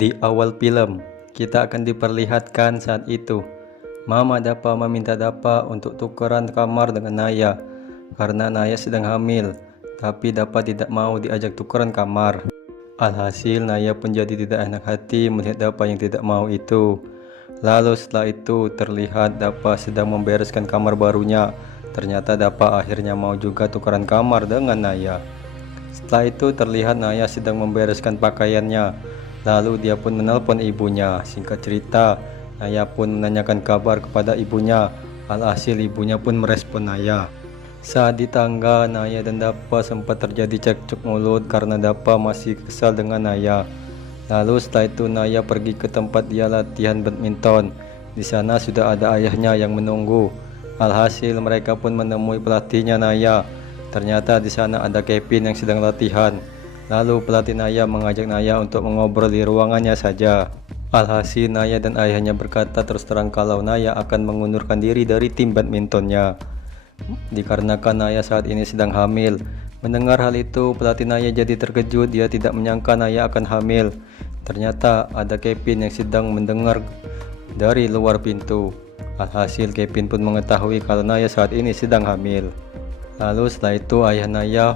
Di awal film, kita akan diperlihatkan saat itu Mama Dapa meminta Dapa untuk tukeran kamar dengan Naya karena Naya sedang hamil, tapi Dapa tidak mau diajak tukeran kamar. Alhasil Naya pun jadi tidak enak hati melihat Dapa yang tidak mau itu. Lalu setelah itu terlihat Dapa sedang membereskan kamar barunya. Ternyata Dapa akhirnya mau juga tukeran kamar dengan Naya. Setelah itu terlihat Naya sedang membereskan pakaiannya. Lalu dia pun menelpon ibunya. Singkat cerita, Naya pun menanyakan kabar kepada ibunya. Alhasil ibunya pun merespon Naya. Saat di tangga, Naya dan Dapa sempat terjadi cekcok mulut karena Dapa masih kesal dengan Naya. Lalu setelah itu Naya pergi ke tempat dia latihan badminton. Di sana sudah ada ayahnya yang menunggu. Alhasil mereka pun menemui pelatihnya Naya. Ternyata di sana ada Kevin yang sedang latihan. Lalu pelatih Naya mengajak Naya untuk mengobrol di ruangannya saja. Alhasil Naya dan ayahnya berkata terus terang kalau Naya akan mengundurkan diri dari tim badmintonnya dikarenakan Naya saat ini sedang hamil. Mendengar hal itu, pelatih Naya jadi terkejut. Dia tidak menyangka Naya akan hamil. Ternyata ada Kevin yang sedang mendengar dari luar pintu. Alhasil Kevin pun mengetahui kalau Naya saat ini sedang hamil. Lalu setelah itu ayah Naya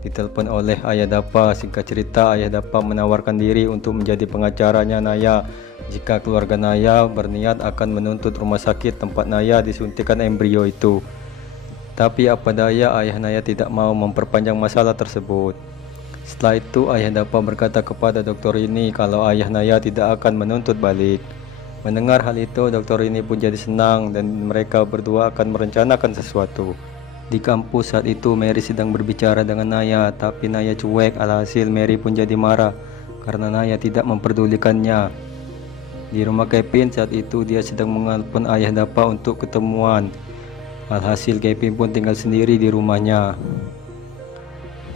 ditelepon oleh ayah Dapa. Singkat cerita, ayah Dapa menawarkan diri untuk menjadi pengacaranya Naya jika keluarga Naya berniat akan menuntut rumah sakit tempat Naya disuntikan embrio itu. Tapi apa daya, ayah Naya tidak mau memperpanjang masalah tersebut. Setelah itu ayah Dapa berkata kepada dokter ini kalau ayah Naya tidak akan menuntut balik. Mendengar hal itu, dokter ini pun jadi senang dan mereka berdua akan merencanakan sesuatu. Di kampus saat itu Mary sedang berbicara dengan Naya, tapi Naya cuek. Alhasil Mary pun jadi marah karena Naya tidak memperdulikannya. Di rumah Kevin saat itu dia sedang menelpon ayah Dapa untuk ketemuan. Alhasil Kevin pun tinggal sendiri di rumahnya.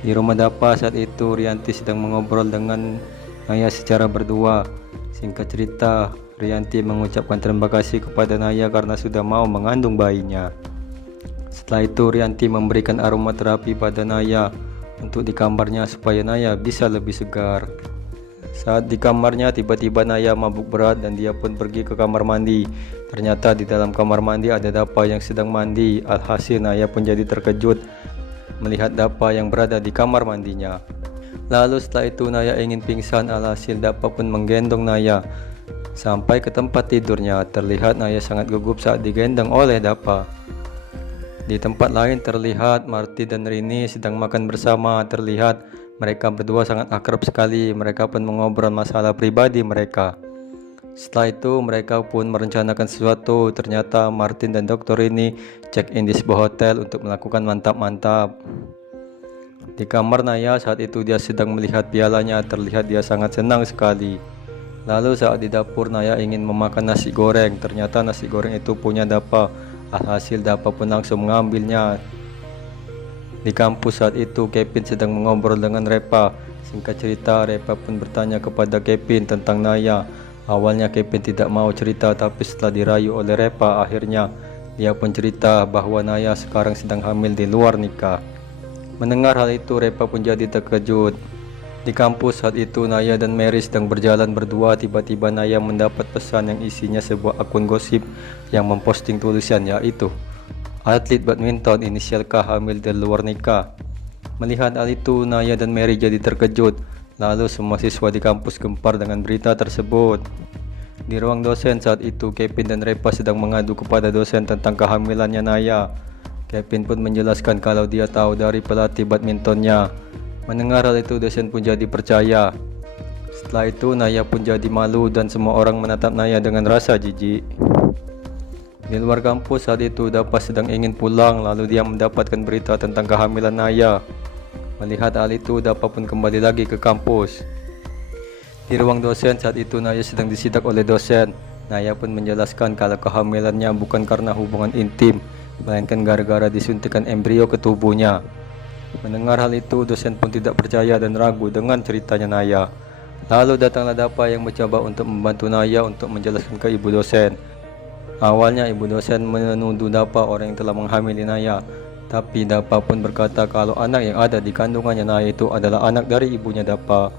Di rumah Dapa saat itu Rianti sedang mengobrol dengan Naya secara berdua. Singkat cerita, Rianti mengucapkan terima kasih kepada Naya karena sudah mau mengandung bayinya. Setelah itu Rianti memberikan aromaterapi pada Naya untuk di kamarnya supaya Naya bisa lebih segar. Saat di kamarnya tiba-tiba Naya mabuk berat dan dia pun pergi ke kamar mandi. Ternyata di dalam kamar mandi ada Dapa yang sedang mandi. Alhasil Naya pun jadi terkejut melihat Dapa yang berada di kamar mandinya. Lalu setelah itu Naya ingin pingsan. Alhasil Dapa pun menggendong Naya sampai ke tempat tidurnya. Terlihat Naya sangat gugup saat digendong oleh Dapa. Di tempat lain terlihat Marty dan Rini sedang makan bersama. Terlihat mereka berdua sangat akrab sekali. Mereka pun mengobrol masalah pribadi mereka. Setelah itu mereka pun merencanakan sesuatu. Ternyata Martin dan Dr. Rini check in di sebuah hotel untuk melakukan mantap-mantap. Di kamar Naya saat itu dia sedang melihat pialanya. Terlihat dia sangat senang sekali. Lalu saat di dapur Naya ingin memakan nasi goreng. Ternyata nasi goreng itu punya Dapa. Alhasil Dapa pun langsung mengambilnya. Di kampus saat itu Kevin sedang mengobrol dengan Repa. Singkat cerita, Repa pun bertanya kepada Kevin tentang Naya. Awalnya Kevin tidak mau cerita, tapi setelah dirayu oleh Repa, akhirnya dia pun cerita bahwa Naya sekarang sedang hamil di luar nikah. Mendengar hal itu Repa pun jadi terkejut. Di kampus saat itu Naya dan Mary sedang berjalan berdua. Tiba-tiba Naya mendapat pesan yang isinya sebuah akun gosip yang memposting tulisan yaitu atlet badminton inisial K hamil di luar nikah. Melihat hal itu Naya dan Mary jadi terkejut. Lalu semua siswa di kampus gempar dengan berita tersebut. Di ruang dosen saat itu Kevin dan Repa sedang mengadu kepada dosen tentang kehamilannya Naya. Kevin pun menjelaskan kalau dia tahu dari pelatih badmintonnya. Mendengar hal itu dosen pun jadi percaya. Setelah itu Naya pun jadi malu dan semua orang menatap Naya dengan rasa jijik. Di luar kampus saat itu Dapa sedang ingin pulang. Lalu dia mendapatkan berita tentang kehamilan Naya. Melihat hal itu Dapa pun kembali lagi ke kampus. Di ruang dosen saat itu Naya sedang disidak oleh dosen. Naya pun menjelaskan kalau kehamilannya bukan karena hubungan intim, melainkan gara-gara disuntikan embrio ke tubuhnya. Mendengar hal itu dosen pun tidak percaya dan ragu dengan ceritanya Naya. Lalu datanglah Dapa yang mencoba untuk membantu Naya untuk menjelaskan ke ibu dosen. Awalnya ibu dosen menuduh Dapa orang yang telah menghamili Naya, tapi Dapa pun berkata kalau anak yang ada di kandungannya Naya itu adalah anak dari ibunya Dapa.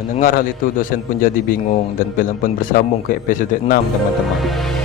Mendengar hal itu, dosen pun jadi bingung dan film pun bersambung ke episode 6, teman-teman.